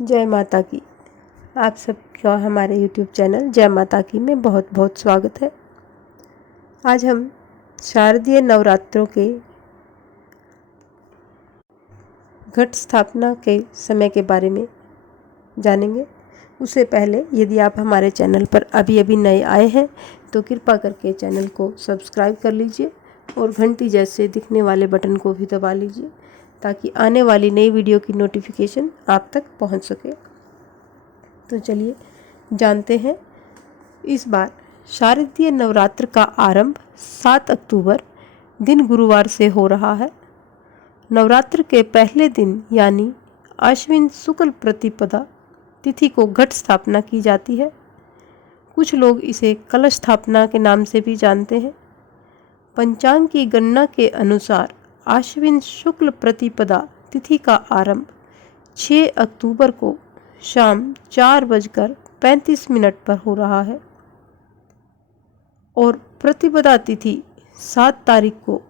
जय माता की। आप सबका हमारे YouTube चैनल जय माता की में बहुत बहुत स्वागत है। आज हम शारदीय नवरात्रों के घट स्थापना के समय के बारे में जानेंगे। उससे पहले यदि आप हमारे चैनल पर अभी नए आए हैं तो कृपा करके चैनल को सब्सक्राइब कर लीजिए और घंटी जैसे दिखने वाले बटन को भी दबा लीजिए ताकि आने वाली नई वीडियो की नोटिफिकेशन आप तक पहुंच सके। तो चलिए जानते हैं। इस बार शारदीय नवरात्र का आरंभ 7 अक्टूबर दिन गुरुवार से हो रहा है। नवरात्र के पहले दिन यानी आश्विन शुक्ल प्रतिपदा तिथि को घट स्थापना की जाती है। कुछ लोग इसे कलश स्थापना के नाम से भी जानते हैं। पंचांग की गणना के अनुसार आश्विन शुक्ल प्रतिपदा तिथि का आरंभ 6 अक्टूबर को शाम 4:35 पर हो रहा है और प्रतिपदा तिथि 7 तारीख को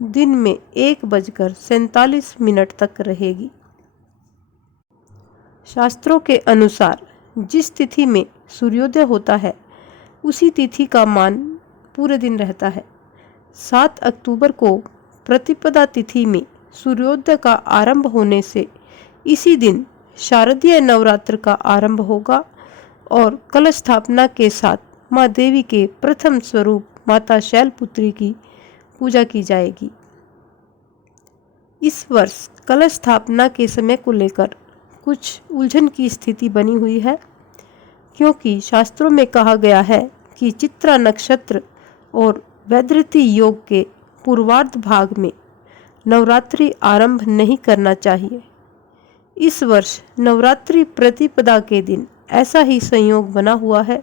दिन में 1:47 तक रहेगी। शास्त्रों के अनुसार जिस तिथि में सूर्योदय होता है उसी तिथि का मान पूरे दिन रहता है। 7 अक्टूबर को प्रतिपदा तिथि में सूर्योदय का आरंभ होने से इसी दिन शारदीय नवरात्र का आरंभ होगा और कलश स्थापना के साथ माँ देवी के प्रथम स्वरूप माता शैलपुत्री की पूजा की जाएगी। इस वर्ष कलश स्थापना के समय को लेकर कुछ उलझन की स्थिति बनी हुई है, क्योंकि शास्त्रों में कहा गया है कि चित्रा नक्षत्र और वैधृति योग के पूर्वार्ध भाग में नवरात्रि आरंभ नहीं करना चाहिए। इस वर्ष नवरात्रि प्रतिपदा के दिन ऐसा ही संयोग बना हुआ है।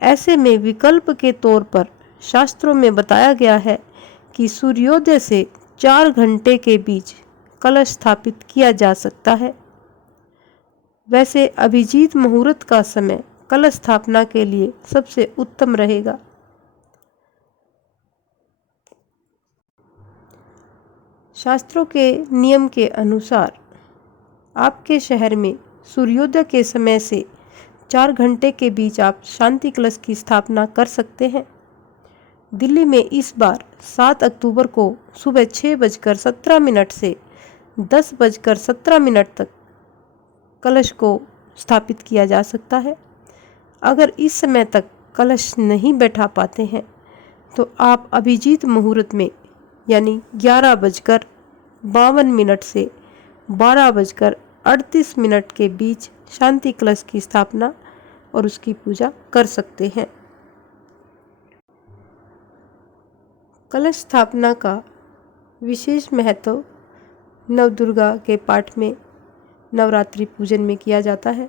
ऐसे में विकल्प के तौर पर शास्त्रों में बताया गया है कि सूर्योदय से 4 घंटे के बीच कलश स्थापित किया जा सकता है। वैसे अभिजीत मुहूर्त का समय कलश स्थापना के लिए सबसे उत्तम रहेगा। शास्त्रों के नियम के अनुसार आपके शहर में सूर्योदय के समय से 4 घंटे के बीच आप शांति कलश की स्थापना कर सकते हैं। दिल्ली में इस बार 7 अक्टूबर को सुबह 6:17 से 10:17 तक कलश को स्थापित किया जा सकता है। अगर इस समय तक कलश नहीं बैठा पाते हैं तो आप अभिजीत मुहूर्त में यानी 11:52 से 12:38 के बीच शांति कलश की स्थापना और उसकी पूजा कर सकते हैं। कलश स्थापना का विशेष महत्व नवदुर्गा के पाठ में नवरात्रि पूजन में किया जाता है।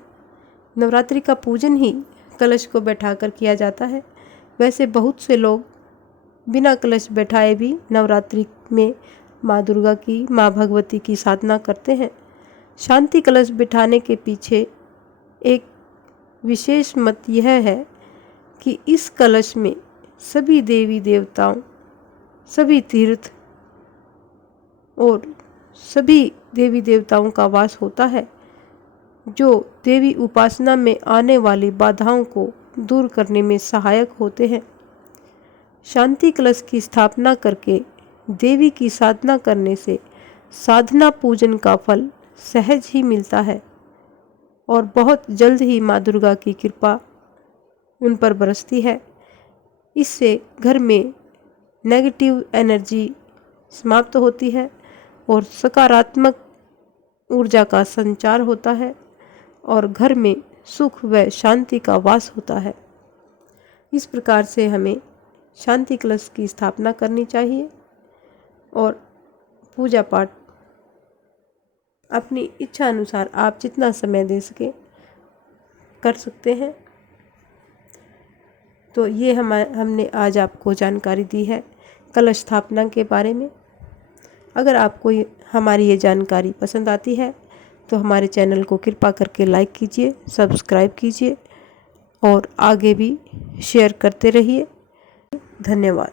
नवरात्रि का पूजन ही कलश को बैठाकर किया जाता है। वैसे बहुत से लोग बिना कलश बैठाए भी नवरात्रि में माँ दुर्गा की, माँ भगवती की साधना करते हैं। शांति कलश बिठाने के पीछे एक विशेष मत यह है कि इस कलश में सभी देवी देवताओं, सभी तीर्थ और सभी देवी देवताओं का वास होता है, जो देवी उपासना में आने वाली बाधाओं को दूर करने में सहायक होते हैं। शांति कलश की स्थापना करके देवी की साधना करने से साधना पूजन का फल सहज ही मिलता है और बहुत जल्द ही माँ दुर्गा की कृपा उन पर बरसती है। इससे घर में नेगेटिव एनर्जी समाप्त होती है और सकारात्मक ऊर्जा का संचार होता है और घर में सुख व शांति का वास होता है। इस प्रकार से हमें शांति कलश की स्थापना करनी चाहिए और पूजा पाठ अपनी इच्छा अनुसार आप जितना समय दे सके कर सकते हैं। तो ये हमने आज आपको जानकारी दी है कलश स्थापना के बारे में। अगर आपको हमारी ये जानकारी पसंद आती है तो हमारे चैनल को कृपा करके लाइक कीजिए, सब्सक्राइब कीजिए और आगे भी शेयर करते रहिए। धन्यवाद।